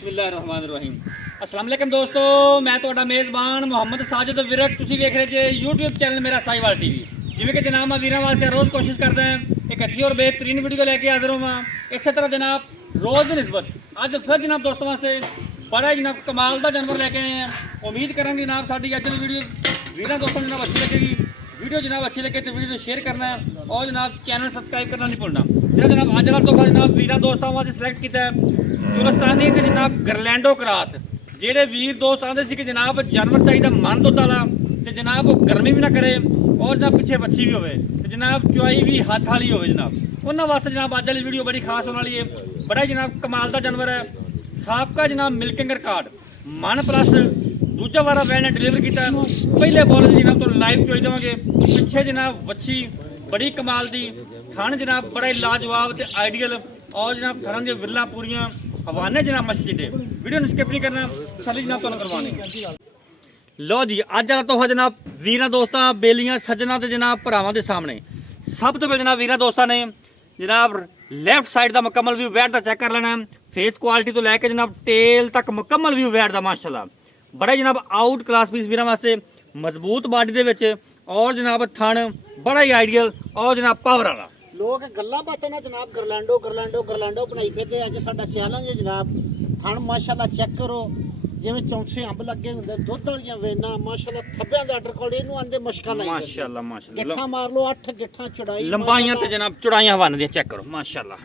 बिस्मिल्लाहिर्रहमानिर्रहीम। अस्सलाम वालेकुम दोस्तों, मैं ਤੁਹਾਡਾ ਮੇਜ਼ਬਾਨ ਮੁਹੰਮਦ ਸਾਜਿਦ ਵਿਰਕ। ਤੁਸੀਂ ਵੇਖ ਰਹੇ ਜੇ YouTube ਚੈਨਲ ਮੇਰਾ ਸਾਈਵਾਲ ਟੀਵੀ। ਜਿਵੇਂ ਕਿ ਜਨਾਬ ਮੈਂ ਵੀਰਾਂ ਵਾਸਤੇ ਰੋਜ਼ ਕੋਸ਼ਿਸ਼ ਕਰਦਾ ਹਾਂ ਇੱਕ ਅੱਛੀ ਔਰ बेहतरीन वीडियो लेके हाजिर होवां। इसी तरह जनाब रोज़ की निस्बत अज फिर जनाब दोस्तों वास्ते बड़ा जनाब कमाल का जानवर लेके आए हैं। उम्मीद करेंगे जनाब साड़ी अज की वीडियो वीरों दोस्तों जनाब अच्छी लगेगी। वीडियो जनाब अच्छी लगे तो वीडियो शेयर करना है और जनाब चैनल सबसक्राइब करना नहीं भूलना। जो जनाब अज का तोहफा जनाब वीरों दोस्तों वास्ते सिलेक्ट किया है चुलस्तानी ते जनाब गरलैंडो क्रास। ਜਿਹੜੇ ਵੀਰ ਦੋਸਤ ਆਂਦੇ ਸੀ ਕਿ ਜਨਾਬ ਜਾਨਵਰ ਚਾਹੀਦਾ ਮਨ ਦੁੱਧ ਵਾਲਾ ਤੇ ਜਨਾਬ ਉਹ ਗਰਮੀ ਵੀ ਨਾ ਕਰੇ ਔਰ ਜਨਾਬ ਪਿੱਛੇ ਬੱਚੀ ਵੀ ਹੋਵੇ ਤੇ ਜਨਾਬ ਚੁਆਈ ਵੀ ਹੱਥ ਵਾਲੀ ਹੋਵੇ ਜਨਾਬ, ਉਹਨਾਂ ਵਾਸਤੇ ਜਨਾਬ ਅੱਜ ਵਾਲੀ ਵੀਡੀਓ ਬੜੀ ਖਾਸ ਹੋਣ ਵਾਲੀ ਹੈ। ਬੜਾ ਜਨਾਬ ਕਮਾਲ ਦਾ ਜਾਨਵਰ ਹੈ। ਸਾਬਕਾ ਜਨਾਬ ਮਿਲਕਿੰਗ ਰਿਕਾਰਡ ਮਨ ਪਲੱਸ ਦੂਜਾ ਵਾਰਾ ਵੈਨ ਨੇ ਡਿਲੀਵਰ ਕੀਤਾ। ਪਹਿਲੇ ਬੋਲ ਦੀ ਜਨਾਬ ਤੁਹਾਨੂੰ ਲਾਈਵ ਚੋਈ ਦੇਵਾਂਗੇ। ਪਿੱਛੇ ਜਨਾਬ ਵੱਛੀ ਬੜੀ ਕਮਾਲ ਦੀ, ਥਣ ਜਨਾਬ ਬੜਾ ਲਾਜਵਾਬ ਤੇ ਆਈਡੀਅਲ और जनाब थरन दी विरला पूरियां हवाने जनाब मस्की दे। वीडियो ने स्किप नहीं करना, सली जनाब तुहानू करवाने। लो जी अज वाला तोहफा जनाब वीरां दोस्तां बेलियां सज्जना ते जनाब भरावां दे सामने। सब तो पहले जनाब वीरां दोस्तां ने जनाब लैफ्ट साइड का मुकम्मल व्यू वैट का चेक कर लेना। फेस क्वालिटी तो लैके जनाब टेल तक मुकम्मल व्यू वैट का माशाल्लाह बड़ा जनाब आउट क्लास पीस वीरां वास्ते मजबूत बॉडी दे विच और जनाब थण बड़ा ही आइडियल और जनाब पावर वाला। लोग गल्लां बातां ना जनाब गरलैंडो गरलैंडो गरलैंडो बनाई फिरदे। अज साडा चैलेंज है जनाब थण माशाल्लाह चेक करो जिवें चौंसे अंब लगे हुंदे दुध वालियां वेना माशाल्लाह थब्बियां दा आर्डर कोल इहनूं आंदे मुश्किल आई माशाल्लाह माशाल्लाह गिट्ठा मार लो 8 गिट्ठा चौड़ाई लंबाइयां ते जनाब चौड़ाइयां हवाने दी चेक करो माशाल्लाह।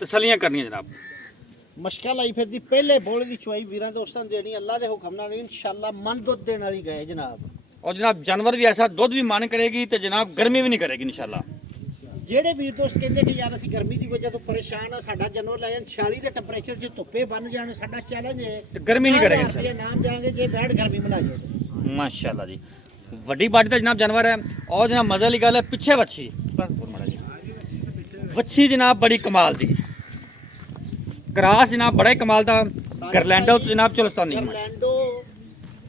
तसल्लियां करनियां जनाब मुश्किल आई फिरदी। पहले बोले दी चुआई वीरां दोस्तां देनी अल्लाह दे हुक्म नाल इंशाल्लाह मन दुध देण वाली गए जनाब। और जनाब जानवर भी ऐसा दुध भी मान करेगी तो जनाब गर्मी भी नहीं करेगी इंशाल्लाह। ਜਿਹੜੇ ਵੀਰ ਦੋਸਤ ਕਹਿੰਦੇ ਕਿ ਯਾਰ ਅਸੀਂ ਗਰਮੀ ਦੀ ਵਜ੍ਹਾ ਤੋਂ ਪਰੇਸ਼ਾਨ ਆ ਸਾਡਾ ਜਾਨਵਰ ਲੈ ਜਾਣ 46 ਦੇ ਟੈਂਪਰੇਚਰ 'ਚ ਧੁੱਪੇ ਬੰਨ ਜਾਣ ਸਾਡਾ ਚੈਲੰਜ ਹੈ ਤੇ ਗਰਮੀ ਨਹੀਂ ਕਰੇਗਾ ਇੰਸ਼ਾਅੱਲਾ। ਨਾਮ ਦੇਾਂਗੇ ਜੇ ਬੈਠ ਗਰਮੀ ਬਣਾ ਜਾਏ माशाल्लाह जी। वड्डी बाडी का जनाब जानवर है और जनाब मजे वाली गल है पिछे वच्छी वच्छी जनाब बड़ी कमाल दी क्रास जनाब बड़ा ही कमाल का गरलैंडो जनाब चुलस्तानी गरलैंडो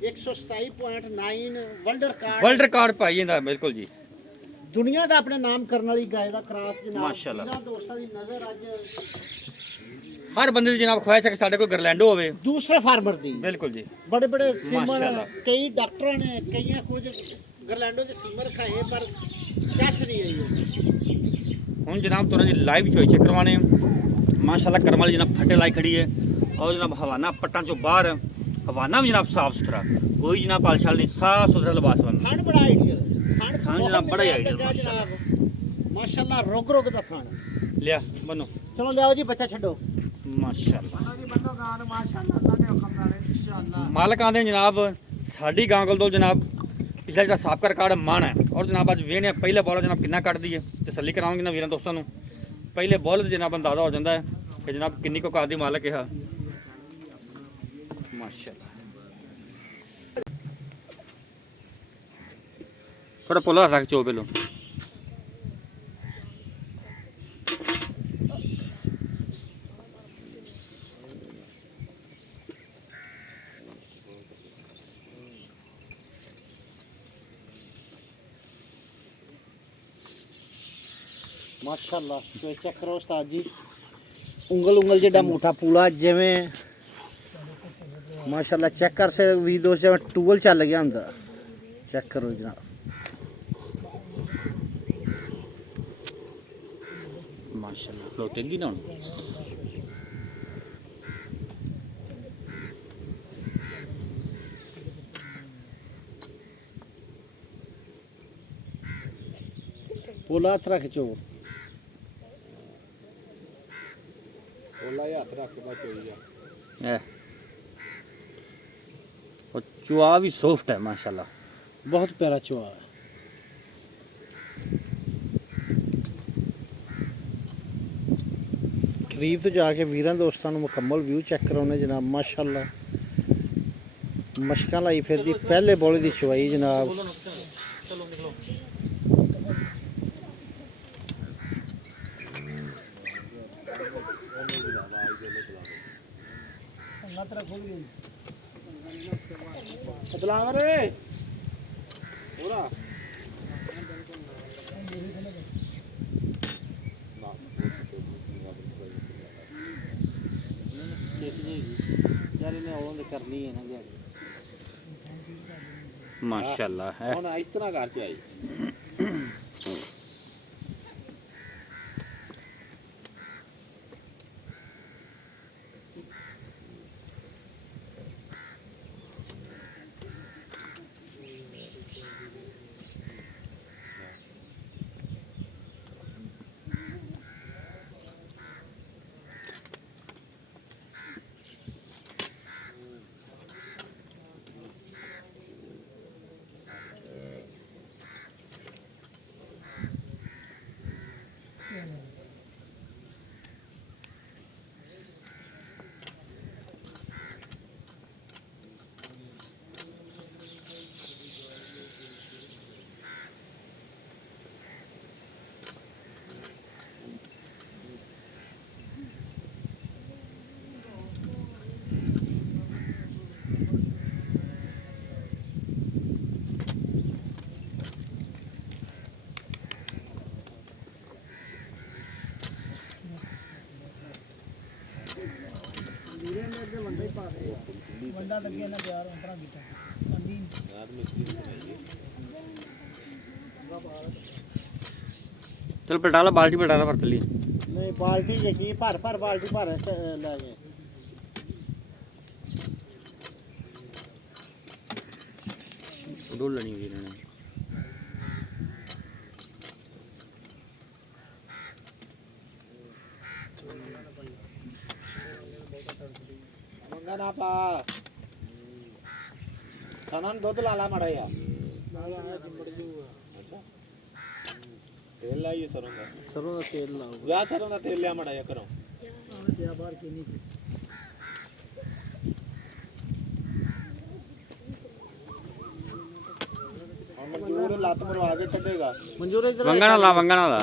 127.9 वर्ल्ड रिकॉर्ड पाई ਜਾਂਦਾ बिल्कुल जी। दुनिया का अपने नाम करने वाली गाय का क्रॉस जनाब माशाल्लाह। मेरा दोस्तां दी नजर अज हर बंदे दी जनाब ख्वाहिश है कि साडे कोल गरलैंडो होवे दूसरे फार्मर दी बिल्कुल जी। बड़े बड़े सीमर माशाल्लाह। कई डॉक्टरों ने कई कुछ गरलैंडो के सीमर खाए पर चस नहीं आई। हुण जनाब तुरंत जी लाइव चोई चेक करवाने माशाल्लाह करम वाली जनाब फटे लाई खड़ी है और जनाब हवाना पट्टां चों बाहर हवाना भी जनाब साफ सुथरा कोई जनाब पालशाल नहीं साफ सुथरा लिबास बन थान बड़ा आइडियल थान जनाब बड़ा ही आइडियल माशाल्लाह रोग रोग दा थान लिया बनो चलो लियाओ जी बच्चा छड्डो माशाल्लाह। माशाल्लाह अल्लाह दे हुक्म नाल इंशाअल्लाह मालक आंदे जनाब साडी गांगल तो जनाब पिछला जो साबका रिकॉर्ड मान है और जनाब अज वेने पहले बॉल जनाब कितना कट दी है तसल्ली करावांगे ना वीरां दोस्तों नूं। पहले बॉल जनाब अंदाजा हो जाता है कि जनाब किन्नी को दी मालक है माशाल्लाह। थोड़ा पोला रख चो पेलो माशाल्लाह जो चेक करो उस्ताद जी उंगल उंगल जेड़ा मोटा पूला जिवें माशाल्लाह चेक कर से वी दोस्त जिवें टूल चल गया हुंदा चेक करो जनाब माशाल्लाह फ्लोटिंग ना पोला हथ रख चो पोला हथ रखदा चाहिए और चुआ भी सॉफ्ट है माशाल्लाह बहुत प्यारा चुआ है। करीब तो जाके वीरां दोस्तां नूं मुकम्मल व्यू चेक कराउने जनाब माशाल्लाह मशकां लाई फिरदी पहले बोले दी चुआई जनाब ਨਹੀਂ ਹੈਗੀ ਯਾਰ ਇਹਨੇ ਆਉਣ ਦੇ ਕਰਨੀ ਹੈ ਨਾ ਦਿਹਾੜੀ ਮਾਸ਼ਾਅੱਲਾ ਹੈ। ਹੁਣ ਇਸ ਤਰ੍ਹਾਂ ਕਰ ਚ ਆਈ ਬੰਦਾ ਲੱਗੇ ਨਾ ਪਿਆਰ ਉਤਰਾ ਕੀਤਾ ਕੰਦੀ ਚਲ ਪਟਾਲਾ ਬਾਲਟੀ ਪਟਾਲਾ ਭਰ ਲਈ। ਨਹੀਂ ਬਾਲਟੀ ਜੇ ਕੀ ਭਰ ਬਾਲਟੀ ਭਰ ਲੈ ਗਏ ਡੋਲਣੀ ਵੀ ਇਹਨਾਂ ਨੇ। ਮੰਗਾ ਨਾ ਪਾ ਖਾਣਾ ਦੁੱਧ ਲਾ ਲਾ ਮੜਾ ਯਾਰ ਤੇਲ ਲਾਈਏ ਸਰੋਂ ਦਾ ਤੇਲ ਲਾਓ ਜਾ ਸਰੋਂ ਦਾ ਤੇਲ ਲਿਆ ਮੜਾ ਯਾ ਕਰੋ ਉਹਨੇ ਤੇ ਬਾਹਰ ਕਿੰਨੀ ਚ ਮਨਜੂਰ ਲੱਤ ਮਰਵਾ ਕੇ ਕੱਢੇਗਾ ਮਨਜੂਰ ਇਧਰ ਵੰਗਣਾ ਲਾ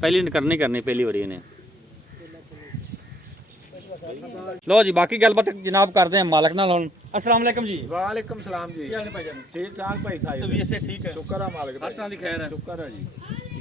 ਪਹਿਲੀ ਕਰਨੀ ਪਹਿਲੀ ਵਾਰੀ ਇਹਨੇ। ਲੋ ਜੀ ਬਾਕੀ ਗੱਲਬਾਤ ਜਨਾਬ ਕਰਦੇ हैं मालिक नाल हुन। अस्सलाम वालेकुम जी। वालेकुम सलाम जी। क्या हाल है भाईजान? ठीक ठाक भाई साहब तबीयत से ठीक है? शुक्र है मालिक हर तरह की खैर है? शुक्र है जी।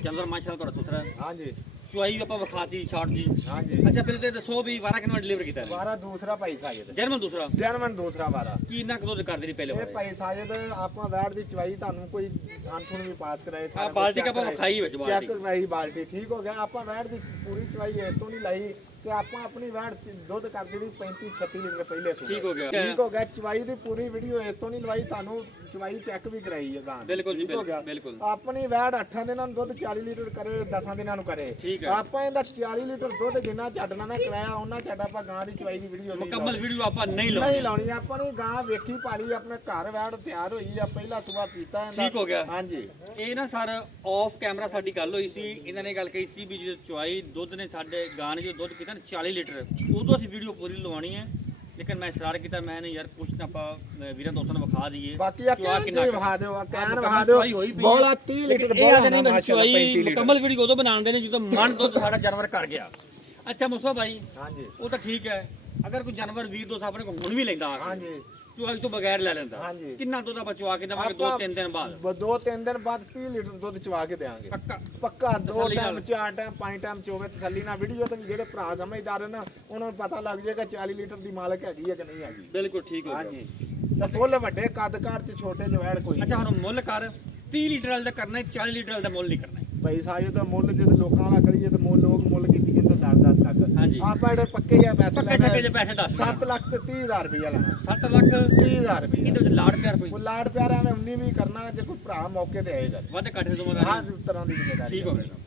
जानवर माशाल्लाह थोड़ा सुथरा है। हाँ जी चुआई ਆਪਾਂ ਵਿਖਾਤੀ ਸ਼ਾਰਟ ਜੀ। हाँ जी ਅੱਛਾ ਪਹਿਲੇ ਤੇ ਦੱਸੋ ਵੀ 12 ਕਿੰਨਾ ਡਿਲੀਵਰ ਕੀਤਾ ਹੈ? हमारा दूसरा भाई साहब ਜਰਮਨ ਦੂਸਰਾ ਜਰਮਨ ਦੂਸਰਾ ਵਾਰਾ ਕੀ ਨਾ ਕਦੋਂ ਕਰਦੇ ਨਹੀਂ ਪਹਿਲੇ ਇਹ ਵਾਰੇ? ਭਾਈ ਸਾਹਿਬ ਆਪਾਂ ਵੈੜ ਦੀ ਚਵਾਈ ਤੁਹਾਨੂੰ ਕੋਈ ਥਾਂ ਵੀ ਪਾਸ ਕਰਾਏ ਆ ਬਾਲਟੀ ਕਾ ਆਪਾਂ ਵਿਖਾਈ ਵਿੱਚ ਚੈੱਕ ਬਾਲਟੀ। ਕਰਾਈ ਬਾਲਟੀ ਠੀਕ ਹੋ ਗਿਆ ਆਪਾਂ ਵੈੜ ਦੀ ਪੂਰੀ ਚਵਾਈ ਇਸ ਤੋਂ ਨਹੀਂ ਲਾਈ ਤੇ ਆਪਾਂ ਆਪਣੀ ਵੈੜ ਦੁੱਧ ਕਰਦੀ ਦੀ 35 36 ਲੀਟਰ ਪਹਿਲੇ ਸੂਏ। ਠੀਕ ਹੋ ਗਿਆ। ਠੀਕ ਹੋ ਗਿਆ ਚਵਾਈ ਦੀ ਪੂਰੀ ਵੀਡੀਓ ਇਸ ਤੋਂ ਨਹੀਂ ਲਵਾਈ ਤੁਹਾਨੂੰ ਚਵਾਈ ਚੈੱਕ ਵੀ ਕਰਾਈ ਹੈ ਗਾਂ ਬਿਲਕੁਲ ਜੀ ਠੀਕ ਹੋ ਗਿਆ। ਬਿਲਕੁਲ। ਆਪਣੀ ਵੈੜ 8 ਦਿਨਾਂ ਨੂੰ ਦੁੱਧ 40 ਲੀਟਰ ਕਰੇ 10 ਦਿਨਾਂ ਨੂੰ ਕਰੇ ਠੀਕ ਹੈ। ਆਪਾਂ ਇਹਦਾ 40 ਲੀਟਰ ਦੁੱਧ ਜਿੰਨਾ ਛੱਡਣਾ ਨਾ ਕਰਾਇਆ ਉਹਨਾਂ ਛੱਡ ਆਪਾਂ ਗਾਂ ਦੀ ਚਵਾਈ ਦੀ ਵੀਡੀਓ ਮੁਕੰਮਲ ਵੀਡੀਓ ਆਪਾਂ ਨਹੀਂ ਨਹੀਂ ਲਾਉਣੀ। ਲਾਉਣੀ ਆਪਾਂ ਨੂੰ ਗਾਂ ਵੇਖੀ ਪਾਲੀ ਆਪਣੇ ਘਰ ਵੈੜ ਤਿਆਰ ਹੋਈ ਆ ਪਹਿਲਾ ਸੂਆ ਪੀਤਾ ਇਹਦਾ ਠੀਕ ਹੋ ਗਿਆ। ਹਾਂਜੀ ਇਹ ਨਾ ਸਰ ਆਫ ਕੈਮਰਾ ਸਾਡੀ ਗੱਲ ਹੋਈ ਸੀ, ਇਹਨਾਂ ਨੇ ਗੱਲ ਕਹੀ ਸੀ ਵੀ ਜਦੋਂ ਚੁਆਈ ਦੁੱਧ ਨੇ ਸਾਡੇ ਗਾਂ ਨੇ ਜੋ ਦੁੱਧ ਕੀਤਾ ਨਾ 40 ਲੀਟਰ ਉਦੋਂ ਅਸੀਂ ਵੀਡੀਓ ਪੂਰੀ ਲਵਾਉਣੀ ਹੈ, ਲੇਕਿਨ ਮੈਂ ਇਸਰਾਰ ਕੀਤਾ ਮੈਂ ਨਹੀਂ ਯਾਰ ਕੁਛ ਤਾਂ ਆਪਾਂ ਵੀਰਾਂ ਦੋਸਤਾਂ ਨੂੰ ਵਿਖਾ ਦਈਏ। ਬਾਕੀ ਆ ਚੁਆ ਕਹਿਣ ਕਿੰਨਾ ਤੇ ਕੁ। ਵਿਖਾ ਦਿਓ ਆ ਕਹਿਣ ਮੁਕੰਮਲ ਵਿਖਾ ਦਿਓ ਚੁਆਈ ਹੋਈ ਪਈ ਬੋਲਾ ਹੈ। 30 ਲੇਕਿਨ ਲੀਟਰ ਇਹ ਬੋਲਾ ਆਦੇ ਨਹੀਂ ਬਸ ਮਾਸ਼ਾਅੱਲਾ ਚੁਆਈ 35 ਲੀਟਰ ਮੁਕੰਮਲ ਵੀਡੀਓ ਉਦੋਂ ਬਣਾਉਂਦੇ ਨੇ ਜਦੋਂ ਮਨ ਦੁੱਧ ਸਾਡਾ ਜਾਨਵਰ ਕਰ ਗਿਆ। ਅੱਛਾ ਮੁਸਾ ਭਾਈ ਹਾਂਜੀ ਉਹ ਤਾਂ ਠੀਕ ਹੈ, ਅਗਰ ਕੋਈ ਜਾਨਵਰ ਵੀਰ ਦੋਸਤ ਆਪਣੇ ਕੋਲ ਹੁਣ ਵੀ ਲੈਂਦਾ ਆ ਕੇ ਹਾਂਜੀ ਚੁਆਈ ਤੋਂ ਬਗੈਰ ਲੈ ਲੈਂਦਾ, ਹਾਂਜੀ। ਕਿੰਨਾ ਦੁੱਧ ਆਪਾਂ ਚੁਆ ਕੇ ਦੇਵਾਂਗੇ 2-3 ਦਿਨ ਬਾਅਦ? 2-3 ਦਿਨ ਬਾਅਦ 30 ਲੀਟਰ ਦੁੱਧ ਚਵਾ ਕੇ ਦੇਵਾਂਗੇ ਪੱਕਾ ਪੱਕਾ 2 ਤਸੱਲੀ ਟਾਈਮ ਨਾਲ। 4 ਟਾਈਮ 5 ਟਾਈਮ ਚੋਵੇ ਤਸੱਲੀ ਨਾਲ ਵੀਡੀਓ ਤੇ ਜਿਹੜੇ ਭਰਾ ਸਮਝਦਾਰ ਨੇ ਉਹਨਾਂ ਨੂੰ ਪਤਾ ਲੱਗ ਜਾਏਗਾ 40 ਲੀਟਰ ਦੀ ਮਾਲਕ ਹੈਗੀ ਹੈ ਕਿ ਨਹੀਂ ਹੈਗੀ। ਬਿਲਕੁਲ ਠੀਕ ਹੋ ਗਿਆ। ਹਾਂਜੀ ਤਾਂ ਫੁੱਲ ਵੱਡੇ ਕੱਦ ਕਾਰ ਚ ਛੋਟੇ ਜਵੈੜ ਕੋਈ ਅੱਛਾ ਹੁਣ ਮੁੱਲ ਕਰ 30 ਲੀਟਰ ਵਾਲਾ ਦਾ ਕਰਨਾ ਹੈ, 40 ਲੀਟਰ ਵਾਲਾ ਦਾ ਮੁੱਲ ਨਹੀਂ ਕਰਨਾ ਹੈ। ਭਾਈ ਸਾਹਿਬ ਦਾ ਮੁੱਲ ਜਦ ਲੋਕਾਂ ਵਾਲਾ ਕਰੀਏ ਤਾਂ ਮੁੱਲ ਕੀਤੀ ਜਾਂਦੇ 10-10 ਲੱਖ ਹਾਂਜੀ। ਆਪਾਂ ਜਿਹੜੇ ਪੱਕੇ ਜਾਂ ਪੈਸੇ ਪੱਕੇ ਠੱਕੇ ਜੇ ਪੈਸੇ ਦੱਸ 7 ਲੱਖ ਤੇ 30,000 ਰੁਪਇਆ ਲੈਣਾ 7 ਲੱਖ 30,000 ਰੁਪਇਆ ਇਹਦੇ ਵਿੱਚ ਲਾੜ ਪਿਆਰ ਕੋਈ ਉਹ ਲਾੜ ਪਿਆਰਾ ਮੈਂ 19 ਵੀ ਕਰਨਾ ਜੇ ਕੋਈ ਭਰਾ ਮੌਕੇ ਤੇ ਆਏਗਾ ਵੱਧ ਘੱਟ ਤੋਂ ਹਰ ਤਰ੍ਹਾਂ ਦੀ ਜ਼ਿੰਮੇਵਾਰੀ ਠੀਕ ਹੋ ਗਿਆ।